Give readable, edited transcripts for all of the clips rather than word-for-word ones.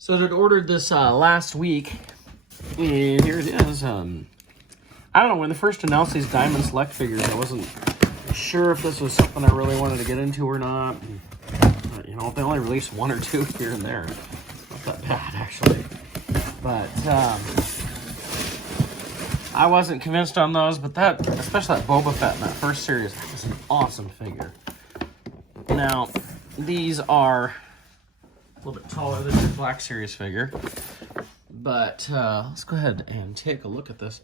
So I'd ordered this last week, and here it is. I don't know, when they first announced these Diamond Select figures, I wasn't sure if this was something I really wanted to get into or not. But, you know, they only released one or two here and there. Not that bad, actually. But I wasn't convinced on those, but that, especially that Boba Fett in that first series, that was an awesome figure. Now, these are a little bit taller than your Black Series figure. But let's go ahead and take a look at this.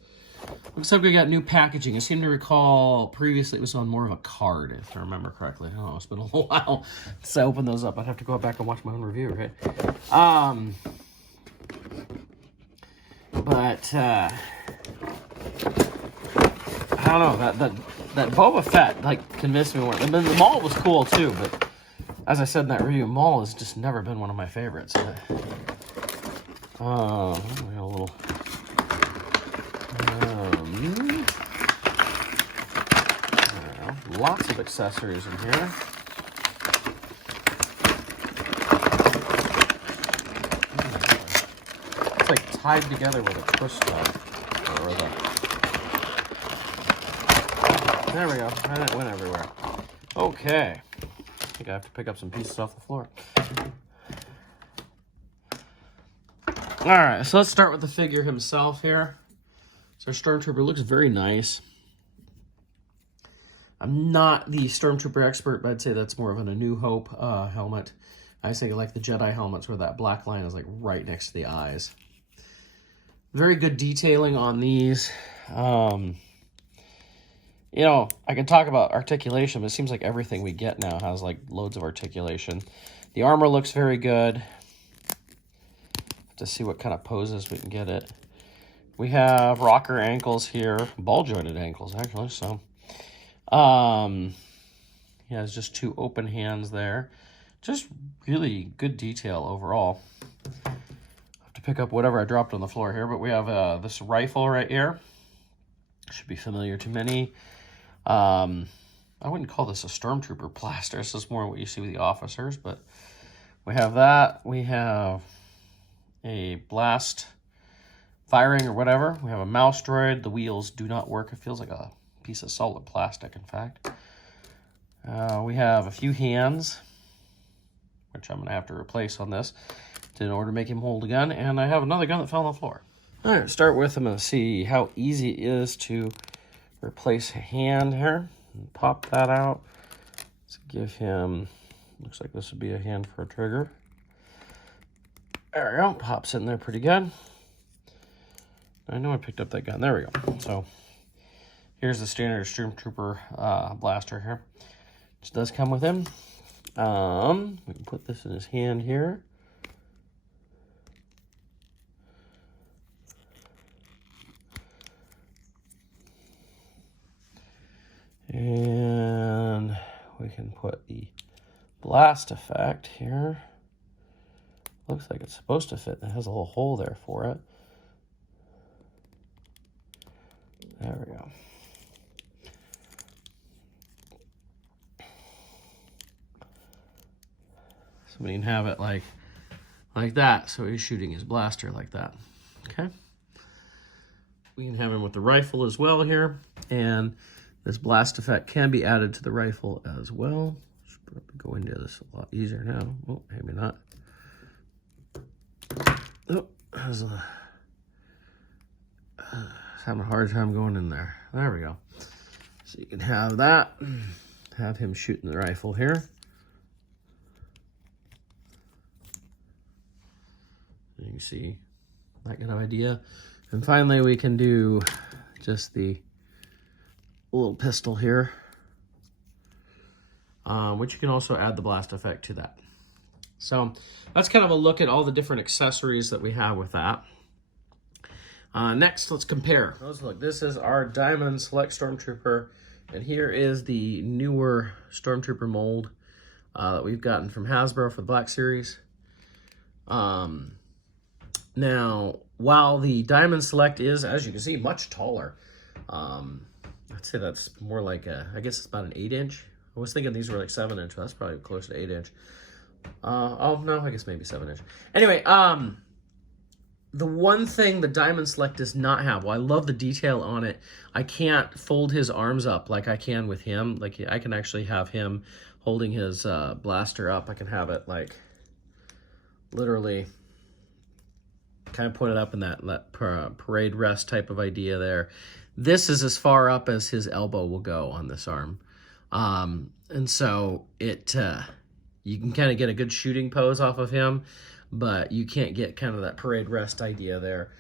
Looks like we got new packaging. I seem to recall previously it was on more of a card, if I remember correctly. I don't know, it's been a little while since I opened those up. I'd have to go back and watch my own review, right? But I don't know, that Boba Fett like convinced me more. And then the Maul was cool too, but as I said in that review, Maul has just never been one of my favorites. We got a little lots of accessories in here. It's like tied together with a push tab. There we go. And it went everywhere. Okay. I think I have to pick up some pieces off the floor. Alright, so let's start with the figure himself here. So our Stormtrooper looks very nice. I'm not the Stormtrooper expert, but I'd say that's more of an A New Hope helmet. I just think I like the Jedi helmets where that black line is like right next to the eyes. Very good detailing on these. You know, I can talk about articulation, but it seems like everything we get now has like loads of articulation. The armor looks very good. To see what kind of poses we can get it. We have rocker ankles here, ball jointed ankles actually. So, he has just two open hands there. Just really good detail overall. I have to pick up whatever I dropped on the floor here, but we have this rifle right here. Should be familiar to many. I wouldn't call this a Stormtrooper blaster. This is more what you see with the officers, but we have that. We have a blast firing or whatever. We have a mouse droid. The wheels do not work. It feels like a piece of solid plastic, in fact. We have a few hands, which I'm going to have to replace on this in order to make him hold a gun. And I have another gun that fell on the floor. All right, start with, I'm going to see how easy it is to replace a hand here. And pop that out. Let's give him, looks like this would be a hand for a trigger. There we go, pops in there pretty good. I know I picked up that gun, there we go. So, here's the standard Stormtrooper blaster here. Which does come with him. We can put this in his hand here. And we can put the blast effect here. Looks like it's supposed to fit. It has a little hole there for it. There we go. So we can have it like that. So he's shooting his blaster like that. Okay. We can have him with the rifle as well here. And this blast effect can be added to the rifle as well. Should probably go into this a lot easier now. Oh, maybe not. Oh, having a hard time going in there. There we go. So you can have that. Have him shooting the rifle here. You can see that kind of idea. And finally, we can do just the little pistol here, which you can also add the blast effect to that. So that's kind of a look at all the different accessories that we have with that. Next, let's compare. Let's look. This is our Diamond Select Stormtrooper, and here is the newer Stormtrooper mold that we've gotten from Hasbro for the Black Series. Now, while the Diamond Select is, as you can see, much taller, I'd say that's more like I guess it's about an 8-inch. I was thinking these were like 7-inch. That's probably close to 8-inch. Oh, no, I guess maybe 7 inch. Anyway, the one thing the Diamond Select does not have, well, I love the detail on it. I can't fold his arms up like I can with him. Like, I can actually have him holding his blaster up. I can have it, like, literally kind of put it up in that parade rest type of idea there. This is as far up as his elbow will go on this arm. And so you can kind of get a good shooting pose off of him, but you can't get kind of that parade rest idea there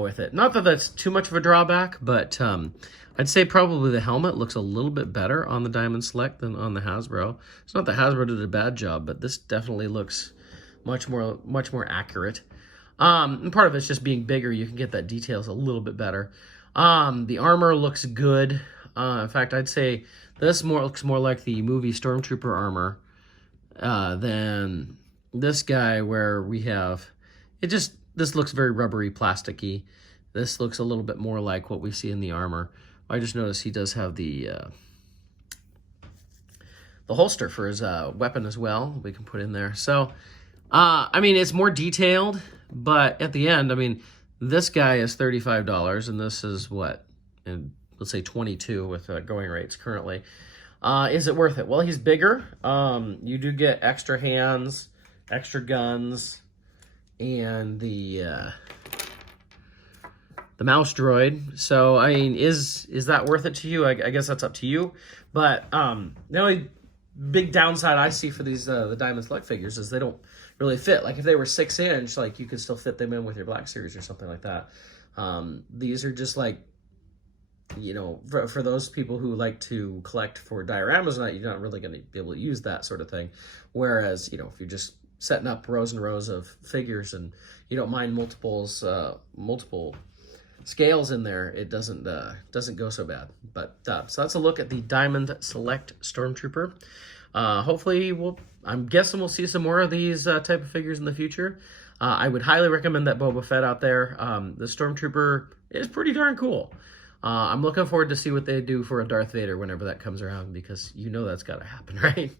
with it. Not that that's too much of a drawback, but I'd say probably the helmet looks a little bit better on the Diamond Select than on the Hasbro. It's not that Hasbro did a bad job, but this definitely looks much more accurate. And part of it's just being bigger. You can get that details a little bit better. The armor looks good. In fact, I'd say this looks more like the movie Stormtrooper armor than this guy, where we have this looks very rubbery, plasticky. This looks a little bit more like what we see in the armor. I just noticed he does have the holster for his weapon as well. We can put in there. So, I mean, it's more detailed, but at the end, I mean, this guy is $35, and this is what, and let's say 22 with going rates currently. Is it worth it? Well, he's bigger. You do get extra hands, extra guns, and the mouse droid. So, I mean, is that worth it to you? I guess that's up to you. But the only big downside I see for these the Diamond Select figures is they don't really fit. Like, if they were 6 inch, like, you could still fit them in with your Black Series or something like that. These are just like, you know, for those people who like to collect for dioramas, you're not really going to be able to use that sort of thing. Whereas, you know, if you're just setting up rows and rows of figures and you don't mind multiple scales in there, it doesn't go so bad. But so that's a look at the Diamond Select Stormtrooper. Hopefully I'm guessing we'll see some more of these type of figures in the future. I would highly recommend that Boba Fett out there. The Stormtrooper is pretty darn cool. I'm looking forward to see what they do for a Darth Vader whenever that comes around, because you know that's got to happen, right?